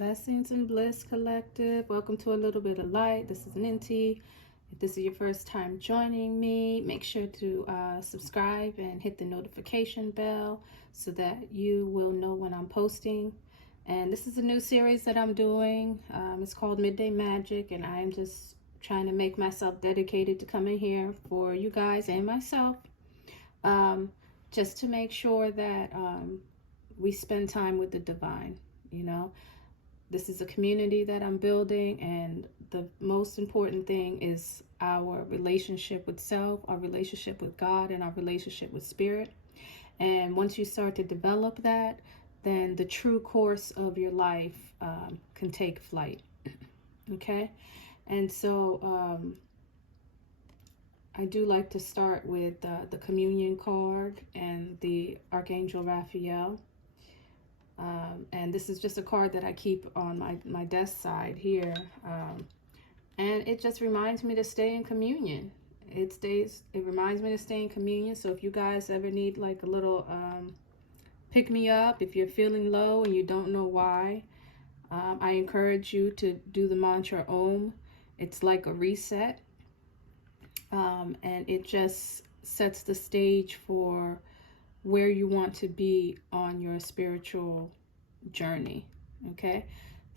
Blessings and Bliss Collective. Welcome to A Little Bit of Light. This is Ninti. If this is your first time joining me, make sure to subscribe and hit the notification bell so that you will know when I'm posting. And this is a new series that I'm doing. It's called Midday Magic, and I'm just trying to make myself dedicated to coming here for you guys and myself, just to make sure that we spend time with the divine, you know. This is a community that I'm building, and the most important thing is our relationship with self, our relationship with God, and our relationship with spirit. And once you start to develop that, then the true course of your life can take flight. Okay? And so I do like to start with the communion card and the Archangel Raphael. And this is just a card that I keep on my desk side here. And it just reminds me to stay in communion. It reminds me to stay in communion. So if you guys ever need like a little pick me up, if you're feeling low and you don't know why, I encourage you to do the mantra Om. It's like a reset. And it just sets the stage for where you want to be on your spiritual journey. Okay,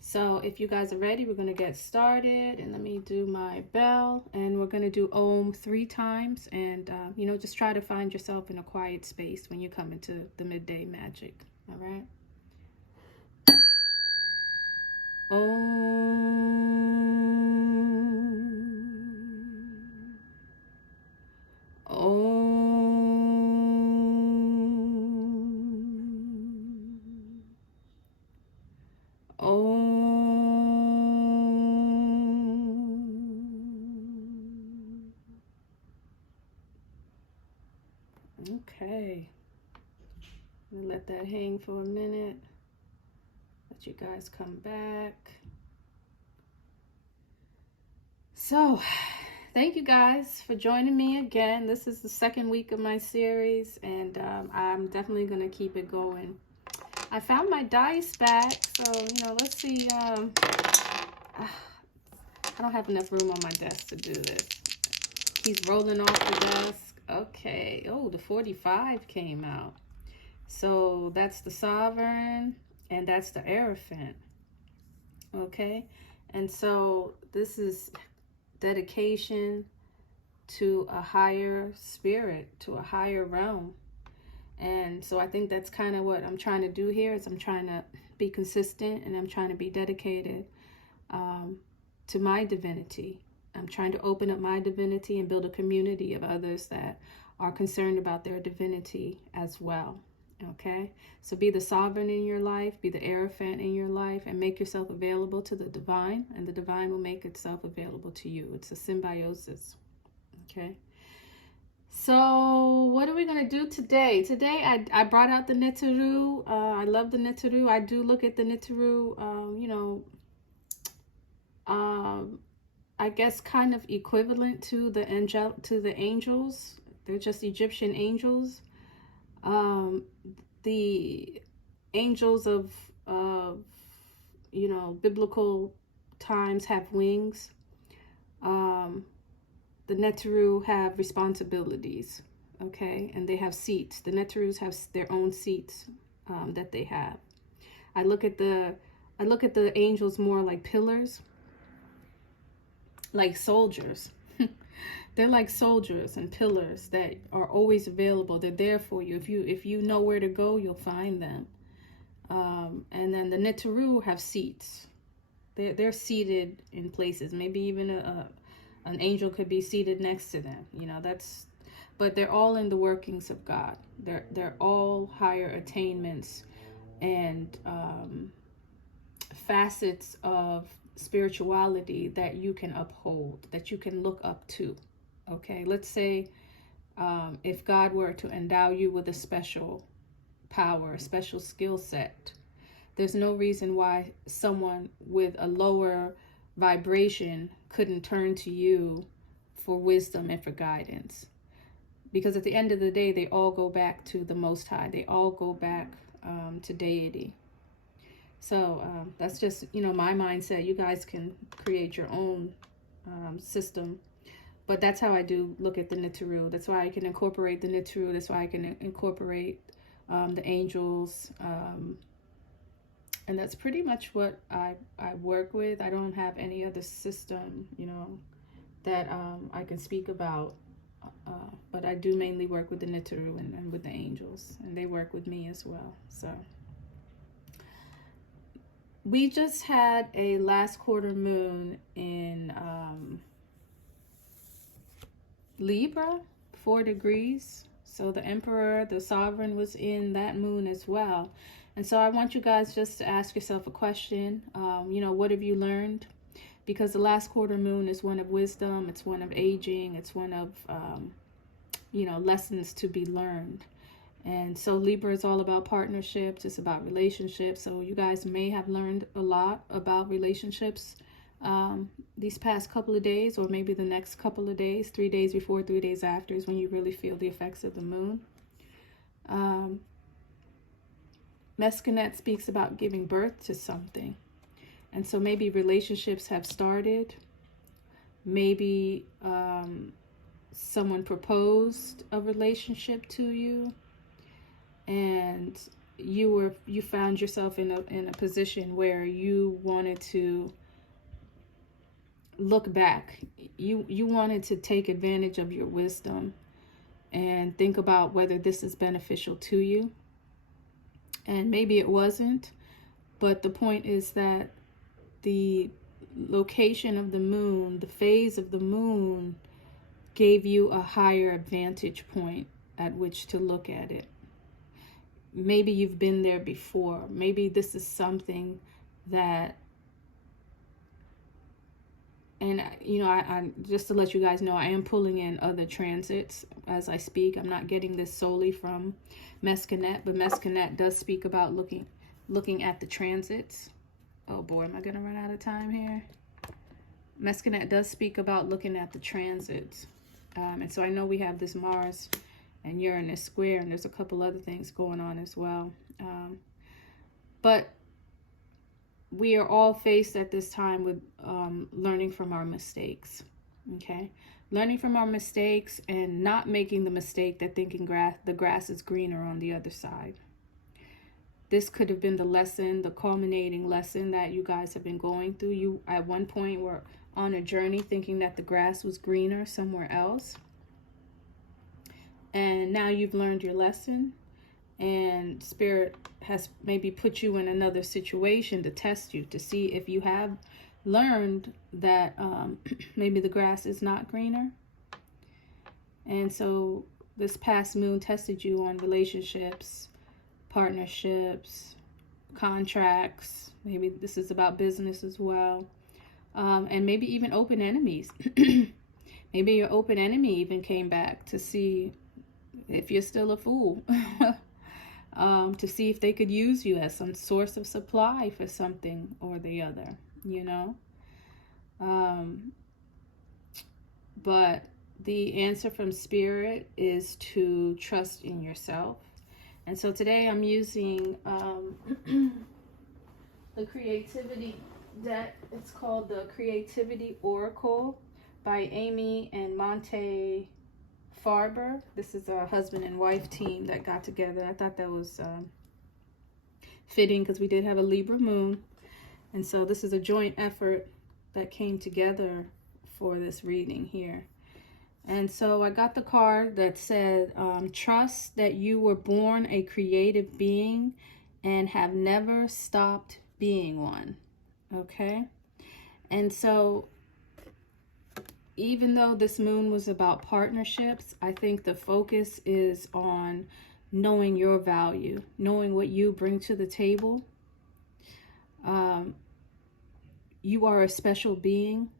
so if you guys are ready, we're going to get started, and let me do my bell, and we're going to do Om 3 times. And you know, just try to find yourself in a quiet space when you come into the midday magic. All right. Om. Om. Okay, I'm gonna let that hang for a minute. Let you guys come back. So, thank you guys for joining me again. This is the second week of my series, and I'm definitely gonna keep it going. I found my dice back, so you know, let's see. I don't have enough room on my desk to do this. He's rolling off the desk. Okay. Oh, the 45 came out. So that's the Sovereign, and that's the Hierophant. Okay. And so this is dedication to a higher spirit, to a higher realm. And so I think that's kind of what I'm trying to do here, is I'm trying to be consistent, and I'm trying to be dedicated to my divinity. I'm trying to open up my divinity and build a community of others that are concerned about their divinity as well. Okay? So be the Sovereign in your life, be the Hierophant in your life, and make yourself available to the divine, and the divine will make itself available to you. It's a symbiosis. Okay? So what are we going to do today? Today I brought out the Netaru. I love the Netaru. I do look at the Netaru, you know, I guess kind of equivalent to the angels. They're just Egyptian angels. The angels of you know, biblical times have wings. The Netaru have responsibilities, okay, and they have seats. The Netarus have their own seats that they have. I look at the angels more like pillars, like soldiers. They're like soldiers and pillars that are always available. They're there for you. If you know where to go, you'll find them. And then the Netaru have seats. They're seated in places. Maybe even an angel could be seated next to them. You know, but they're all in the workings of God. They're all higher attainments and facets of spirituality that you can uphold, that you can look up to. Okay, let's say if God were to endow you with a special power, a special skill set, there's no reason why someone with a lower vibration couldn't turn to you for wisdom and for guidance. Because at the end of the day, they all go back to the Most High. They all go back to deity. So that's just, you know, my mindset. You guys can create your own system. But that's how I do look at the Nitaru. That's why I can incorporate the Nitaru. That's why I can incorporate the angels. And that's pretty much what I work with. I don't have any other system, you know, that I can speak about. But I do mainly work with the Nitaru and with the angels. And they work with me as well. So we just had a last quarter moon in Libra, 4 degrees. So the Emperor, the Sovereign, was in that moon as well. And so I want you guys just to ask yourself a question. You know, what have you learned? Because the last quarter moon is one of wisdom. It's one of aging. It's one of, you know, lessons to be learned. And so Libra is all about partnerships. It's about relationships. So you guys may have learned a lot about relationships these past couple of days, or maybe the next couple of days. 3 days before, 3 days after is when you really feel the effects of the moon. Mescanet speaks about giving birth to something. And so maybe relationships have started. Maybe someone proposed a relationship to you, and you found yourself in a position where you wanted to look back. You wanted to take advantage of your wisdom and think about whether this is beneficial to you. And maybe it wasn't, but the point is that the location of the moon, the phase of the moon, gave you a higher vantage point at which to look at it. Maybe you've been there before. Maybe this is something that, and you know, I just to let you guys know, I am pulling in other transits as I speak. I'm not getting this solely from Mescanet, but Mescanet does speak about looking at the transits. Oh boy, am I gonna run out of time here? Mescanet does speak about looking at the transits. And so I know we have this Mars and Uranus square, and there's a couple other things going on as well. But we are all faced at this time with learning from our mistakes, okay? Learning from our mistakes and not making the mistake that thinking the grass is greener on the other side. This could have been the lesson, the culminating lesson that you guys have been going through. You, at one point, were on a journey thinking that the grass was greener somewhere else. And now you've learned your lesson. And Spirit has maybe put you in another situation to test you, to see if you have learned that maybe the grass is not greener. And so this past moon tested you on relationships, partnerships, contracts. Maybe this is about business as well. And maybe even open enemies. Maybe your open enemy even came back to see if you're still a fool. To see if they could use you as some source of supply for something or the other, you know. But the answer from Spirit is to trust in yourself. And so today I'm using the Creativity deck. It's called the Creativity Oracle by Amy and Monte Farber. This is a husband and wife team that got together. I thought that was fitting because we did have a Libra moon. And so this is a joint effort that came together for this reading here. And so I got the card that said, trust that you were born a creative being and have never stopped being one. Okay? And so even though this moon was about partnerships, I think the focus is on knowing your value, knowing what you bring to the table. You are a special being.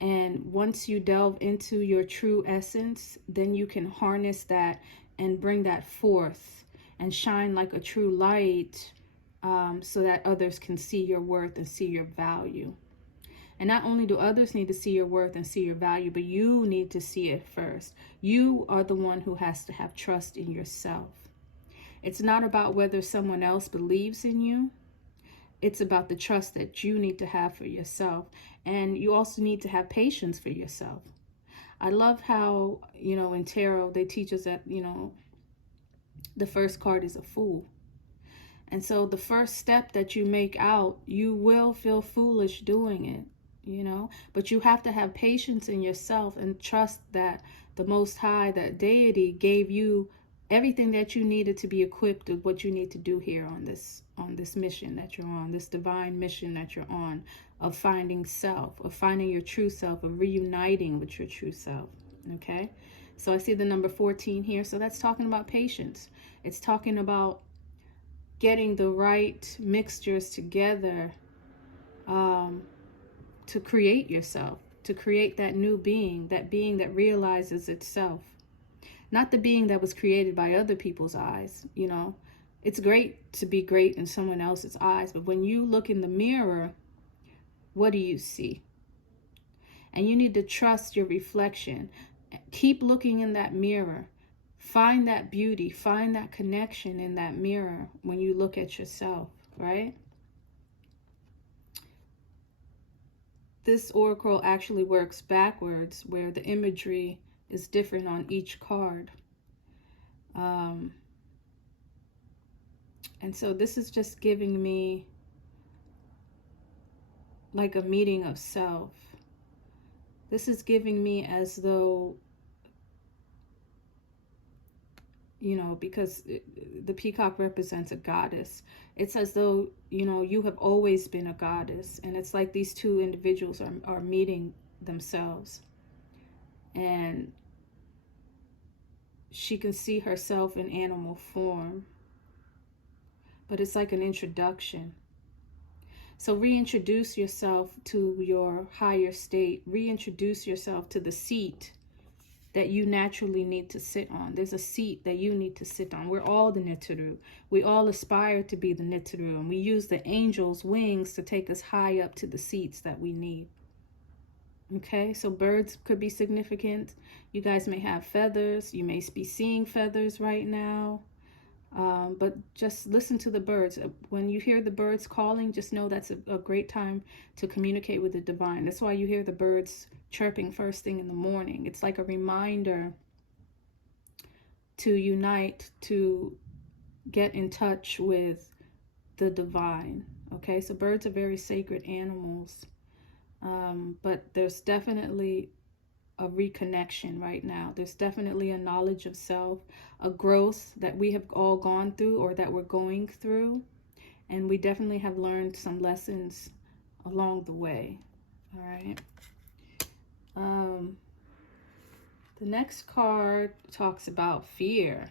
And once you delve into your true essence, then you can harness that and bring that forth and shine like a true light, so that others can see your worth and see your value. And not only do others need to see your worth and see your value, but you need to see it first. You are the one who has to have trust in yourself. It's not about whether someone else believes in you. it's about the trust that you need to have for yourself. And you also need to have patience for yourself. I love how, in tarot, they teach us that, the first card is a fool. And so the first step that you make out, you will feel foolish doing it, but you have to have patience in yourself and trust that the Most High, that deity, gave you everything that you needed to be equipped with what you need to do here on this mission that you're on, this divine mission that you're on, of finding self, of finding your true self, of reuniting with your true self. Okay, so I see the number 14 here. So that's talking about patience. It's talking about getting the right mixtures together to create yourself, to create that new being, that realizes itself. Not the being that was created by other people's eyes. It's great to be great in someone else's eyes, but when you look in the mirror, what do you see? And you need to trust your reflection. Keep looking in that mirror. Find that beauty, find that connection in that mirror when you look at yourself, right? This oracle actually works backwards, where the imagery is different on each card. And so this is just giving me like a meeting of self. This is giving me as though, because the peacock represents a goddess. It's as though, you have always been a goddess. And it's like these two individuals are meeting themselves. And she can see herself in animal form. But it's like an introduction. So reintroduce yourself to your higher state. Reintroduce yourself to the seat that you naturally need to sit on. There's a seat that you need to sit on. We're all the Nitiru. We all aspire to be the Nitiru. And we use the angels' wings to take us high up to the seats that we need. Okay, so birds could be significant. You guys may have feathers. You may be seeing feathers right now. But just listen to the birds. When you hear the birds calling, just know that's a great time to communicate with the divine. That's why you hear the birds chirping first thing in the morning. It's like a reminder to unite, to get in touch with the divine. Okay, so birds are very sacred animals. But there's definitely a reconnection right now. There's definitely a knowledge of self, a growth that we have all gone through or that we're going through. And we definitely have learned some lessons along the way. All right. The next card talks about fear.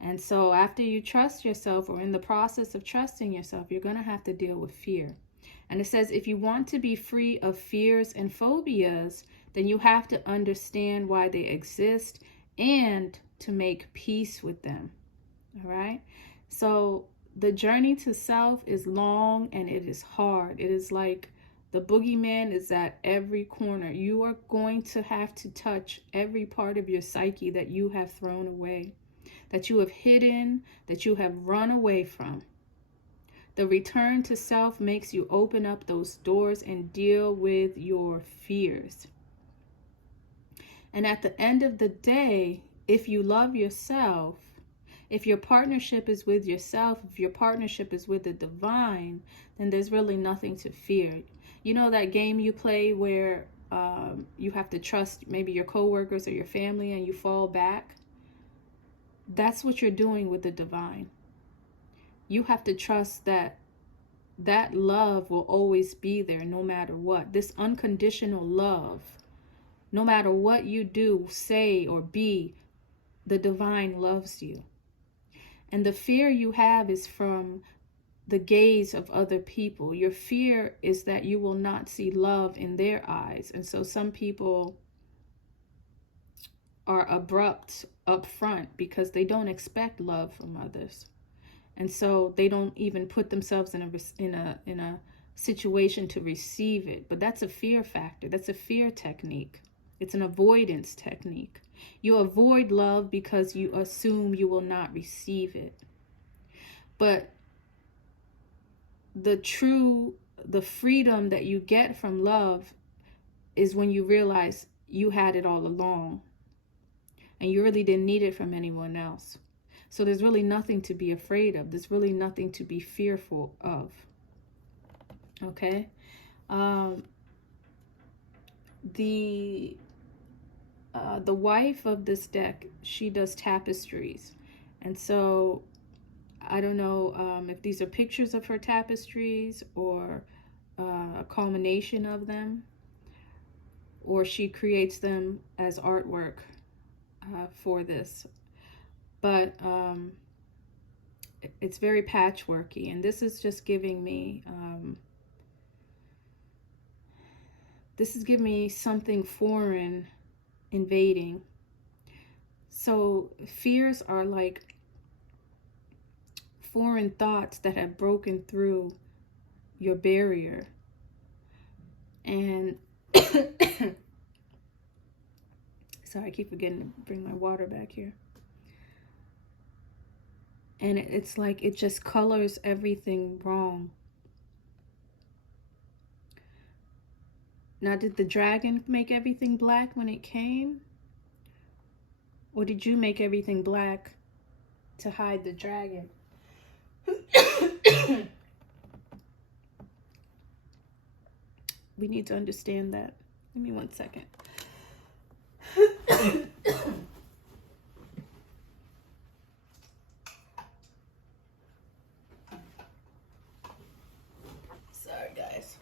And so after you trust yourself, or in the process of trusting yourself, you're going to have to deal with fear. And it says, if you want to be free of fears and phobias, then you have to understand why they exist and to make peace with them. All right. So the journey to self is long and it is hard. It is like the boogeyman is at every corner. You are going to have to touch every part of your psyche that you have thrown away, that you have hidden, that you have run away from. The return to self makes you open up those doors and deal with your fears. And at the end of the day, if you love yourself, if your partnership is with yourself, if your partnership is with the divine, then there's really nothing to fear. You know that game you play where you have to trust maybe your coworkers or your family and you fall back? That's what you're doing with the divine. You have to trust that that love will always be there no matter what. This unconditional love, no matter what you do, say, or be, the divine loves you. And the fear you have is from the gaze of other people. Your fear is that you will not see love in their eyes. And so some people are abrupt up front because they don't expect love from others. And so they don't even put themselves in a situation to receive it. But that's a fear factor. That's a fear technique. It's an avoidance technique. You avoid love because you assume you will not receive it. But the freedom that you get from love is when you realize you had it all along and you really didn't need it from anyone else. So there's really nothing to be afraid of. There's really nothing to be fearful of. Okay? The wife of this deck, she does tapestries. And so I don't know if these are pictures of her tapestries or a culmination of them, or she creates them as artwork for this. But it's very patchworky, and this is just giving me something foreign invading. So fears are like foreign thoughts that have broken through your barrier. And sorry, I keep forgetting to bring my water back here. And it's like it just colors everything wrong. Now, did the dragon make everything black when it came? Or did you make everything black to hide the dragon? We need to understand that. Give me 1 second. Sorry, guys.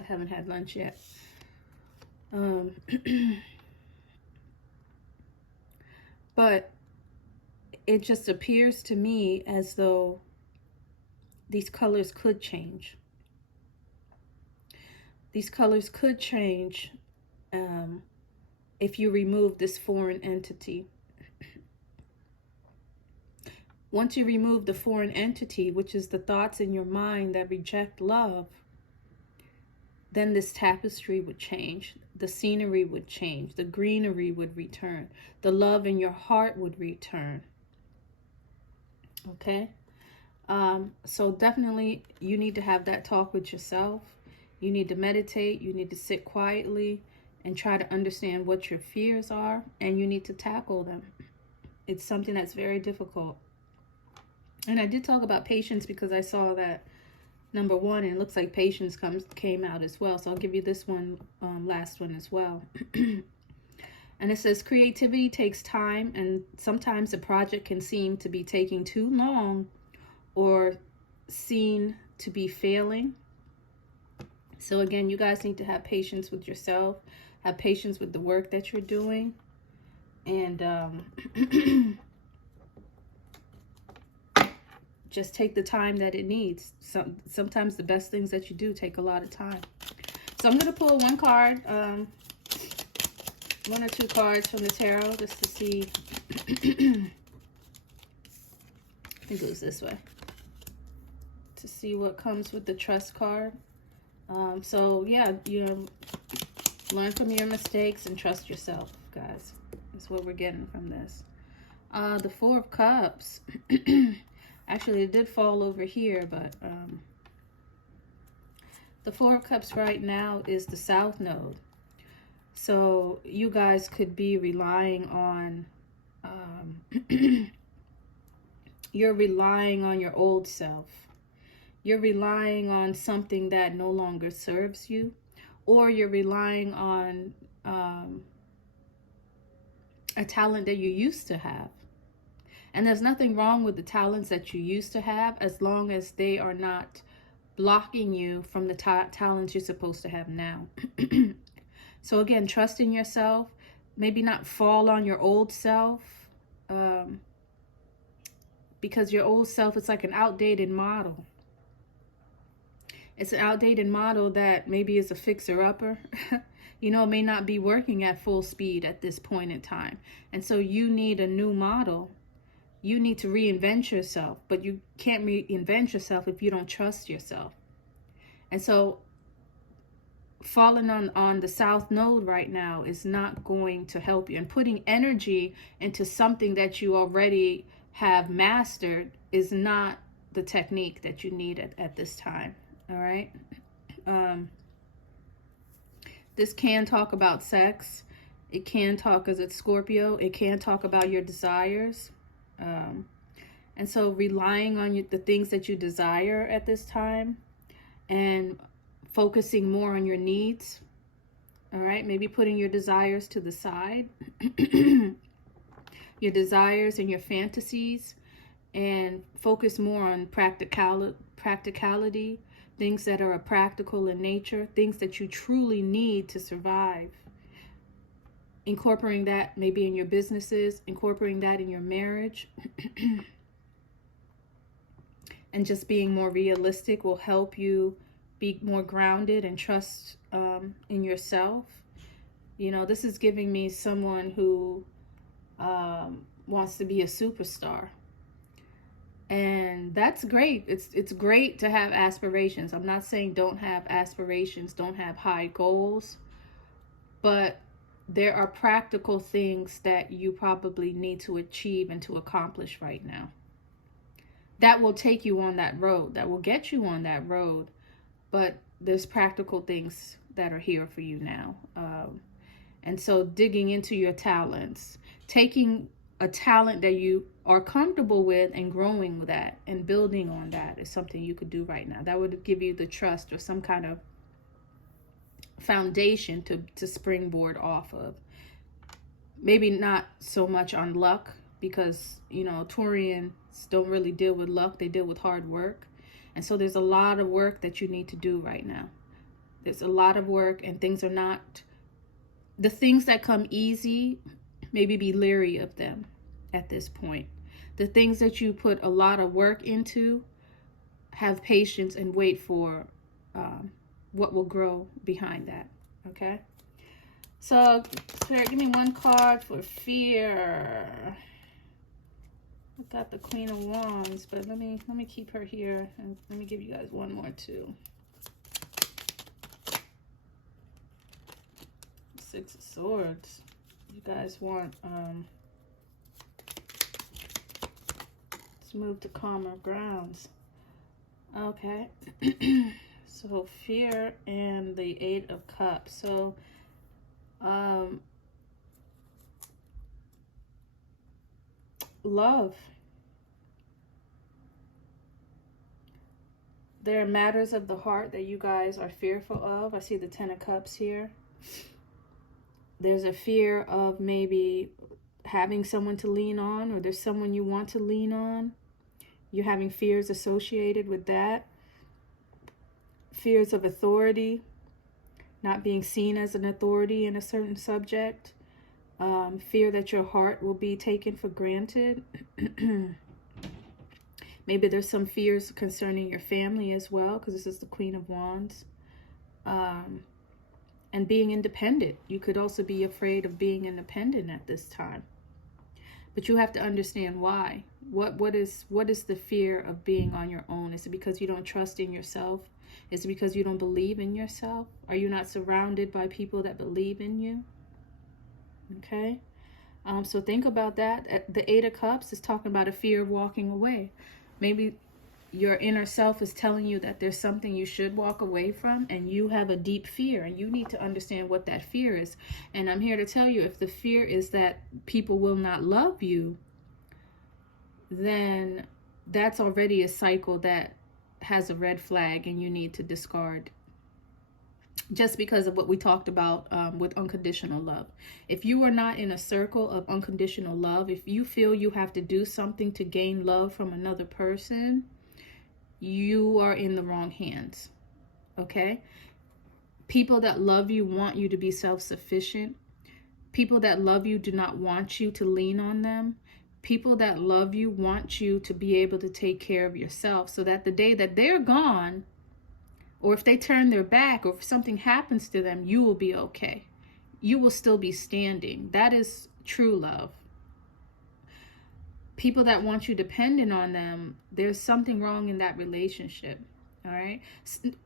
I haven't had lunch yet. But it just appears to me as though these colors could change. These colors could change if you remove this foreign entity. Once you remove the foreign entity, which is the thoughts in your mind that reject love, then this tapestry would change. The scenery would change. The greenery would return. The love in your heart would return. Okay? So definitely you need to have that talk with yourself. You need to meditate. You need to sit quietly and try to understand what your fears are, and you need to tackle them. It's something that's very difficult. And I did talk about patience because I saw that number 1, and it looks like patience came out as well. So I'll give you this one, last one as well. And it says creativity takes time, and sometimes a project can seem to be taking too long or seen to be failing. So again, you guys need to have patience with yourself, have patience with the work that you're doing, and just take the time that it needs. Sometimes the best things that you do take a lot of time. So I'm going to pull one card, 1 or 2 cards from the tarot, just to see. I think it goes this way. To see what comes with the trust card. So yeah, you know, learn from your mistakes and trust yourself, guys. That's what we're getting from this. The 4 of Cups. Actually, it did fall over here, but the 4 of Cups right now is the South Node. So you guys could be relying on, you're relying on your old self. You're relying on something that no longer serves you, or you're relying on a talent that you used to have. And there's nothing wrong with the talents that you used to have, as long as they are not blocking you from the talents you're supposed to have now. So again, trust in yourself. Maybe not fall on your old self, because your old self is like an outdated model. It's an outdated model that maybe is a fixer-upper. You know, it may not be working at full speed at this point in time. And so you need a new model. You need to reinvent yourself, but you can't reinvent yourself if you don't trust yourself. And so falling on the South Node right now is not going to help you. And putting energy into something that you already have mastered is not the technique that you need at this time. All right. This can talk about sex. It can talk, because it's Scorpio, it can talk about your desires. And so relying on the things that you desire at this time and focusing more on your needs. All right. Maybe putting your desires to the side. Your desires and your fantasies, and focus more on practicality, things that are practical in nature, things that you truly need to survive. Incorporating that maybe in your businesses, incorporating that in your marriage, and just being more realistic will help you be more grounded and trust in yourself. You know, this is giving me someone who wants to be a superstar, and that's great. It's great to have aspirations. I'm not saying don't have aspirations, don't have high goals, but there are practical things that you probably need to achieve and to accomplish right now that will take you on that road, that will get you on that road. But there's practical things that are here for you now. And so digging into your talents, taking a talent that you are comfortable with and growing with that and building on that is something you could do right now. That would give you the trust or some kind of foundation to springboard off of. Maybe not so much on luck, because, you know, Taurians don't really deal with luck. They deal with hard work. And so there's a lot of work that you need to do right now. There's a lot of work, and things are not... The things that come easy, maybe be leery of them at this point. The things that you put a lot of work into, have patience and wait for what will grow behind that. Okay? So, Spirit, give me one card for fear. I got the Queen of Wands, but let me keep her here, and let me give you guys one more too. Six of Swords. You guys want let's move to calmer grounds. Okay. So fear and the Eight of Cups. So love. There are matters of the heart that you guys are fearful of. I see the Ten of Cups here. There's a fear of maybe having someone to lean on, or there's someone you want to lean on. You're having fears associated with that. Fears of authority, not being seen as an authority in a certain subject. Fear that your heart will be taken for granted. Maybe there's some fears concerning your family as well, because this is the Queen of Wands. And being independent. You could also be afraid of being independent at this time. But you have to understand why. What is the fear of being on your own? Is it because you don't trust in yourself? Is it because you don't believe in yourself? Are you not surrounded by people that believe in you? Okay. So think about that. The Eight of Cups is talking about a fear of walking away. Maybe your inner self is telling you that there's something you should walk away from, and you have a deep fear, and you need to understand what that fear is. And I'm here to tell you, if the fear is that people will not love you, then that's already a cycle that has a red flag, and you need to discard, just because of what we talked about with unconditional love. If you are not in a circle of unconditional love, if you feel you have to do something to gain love from another person, you are in the wrong hands. Okay? People that love you want you to be self-sufficient. People that love you do not want you to lean on them. People that love you want you to be able to take care of yourself, so that the day that they're gone, or if they turn their back, or if something happens to them, you will be okay. You will still be standing. That is true love. People that want you dependent on them, there's something wrong in that relationship. All right?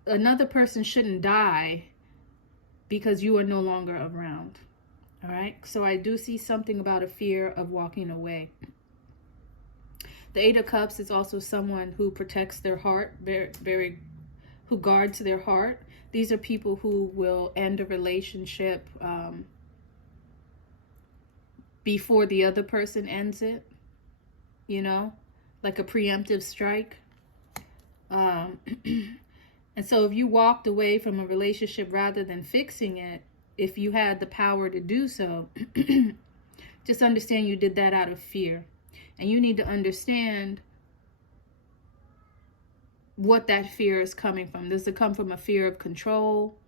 Another person shouldn't die because you are no longer around. All right? So I do see something about a fear of walking away. The Eight of Cups is also someone who protects their heart, who guards their heart. These are people who will end a relationship before the other person ends it, you know, like a preemptive strike. And so if you walked away from a relationship rather than fixing it, if you had the power to do so, just understand you did that out of fear. And you need to understand what that fear is coming from. Does it come from a fear of control?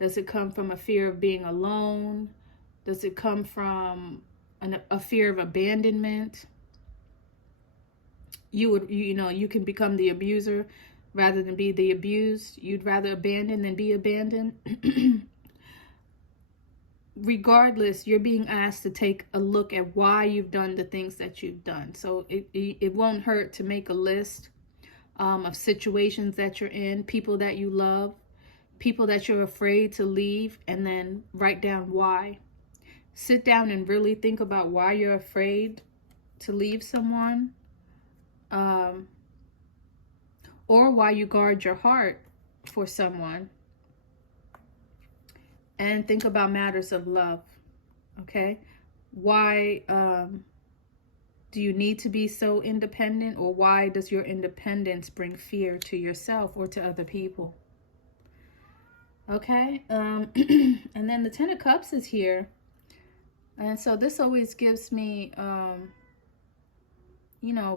Does it come from a fear of being alone? Does it come from a fear of abandonment? You can become the abuser rather than be the abused. You'd rather abandon than be abandoned. Regardless, you're being asked to take a look at why you've done the things that you've done. So it won't hurt to make a list of situations that you're in, people that you love, people that you're afraid to leave, and then write down why. Sit down and really think about why you're afraid to leave someone, or why you guard your heart for someone. And think about matters of love, okay? Why do you need to be so independent, or why does your independence bring fear to yourself or to other people? Okay, and then the Ten of Cups is here. And so this always gives me,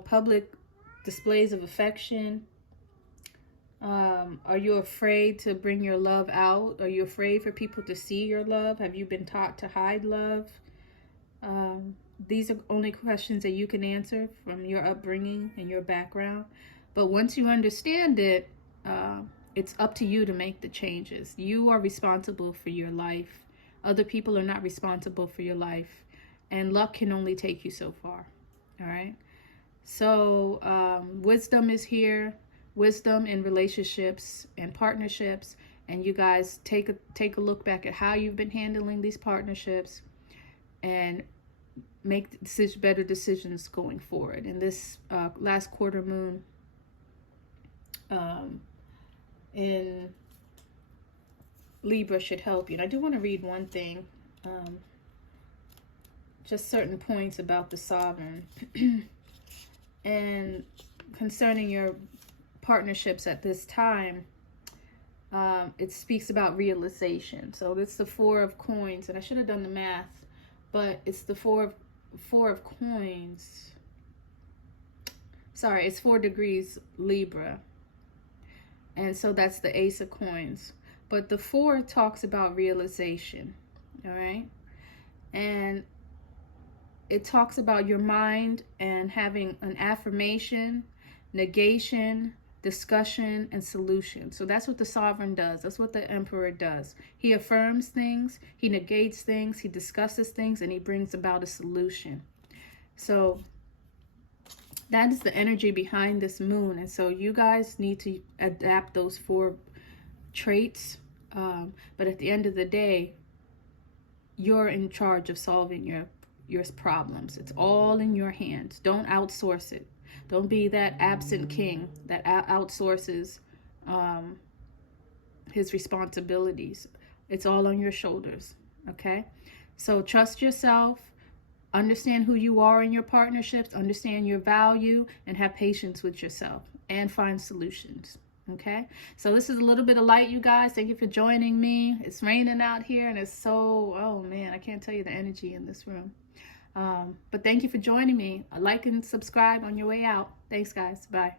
public displays of affection. Are you afraid to bring your love out? Are you afraid for people to see your love? Have you been taught to hide love? These are only questions that you can answer from your upbringing and your background. But once you understand it, it's up to you to make the changes. You are responsible for your life. Other people are not responsible for your life. And luck can only take you so far. All right? So wisdom is here. Wisdom in relationships and partnerships, and you guys take a look back at how you've been handling these partnerships and make better decisions going forward. And this last quarter moon in Libra should help you. And I do want to read one thing, just certain points about the sovereign and concerning your partnerships at this time. It speaks about realization. So it's the Four of Coins, and I should have done the math, but it's the four of coins. Sorry, it's 4 degrees Libra, and so that's the Ace of Coins. But the 4 talks about realization. All right, and it talks about your mind and having an affirmation, negation, discussion, and solution. So that's what the sovereign does. That's what the emperor does. He affirms things, he negates things, he discusses things, and he brings about a solution. So that is the energy behind this moon. And so you guys need to adapt those 4 traits. But at the end of the day, you're in charge of solving your problems. It's all in your hands. Don't outsource it. Don't be that absent king that outsources his responsibilities. It's all on your shoulders, okay? So trust yourself, understand who you are in your partnerships, understand your value, and have patience with yourself, and find solutions, okay? So this is a little bit of light, you guys. Thank you for joining me. It's raining out here, and it's so, oh man, I can't tell you the energy in this room. But thank you for joining me. Like and subscribe on your way out. Thanks, guys. Bye.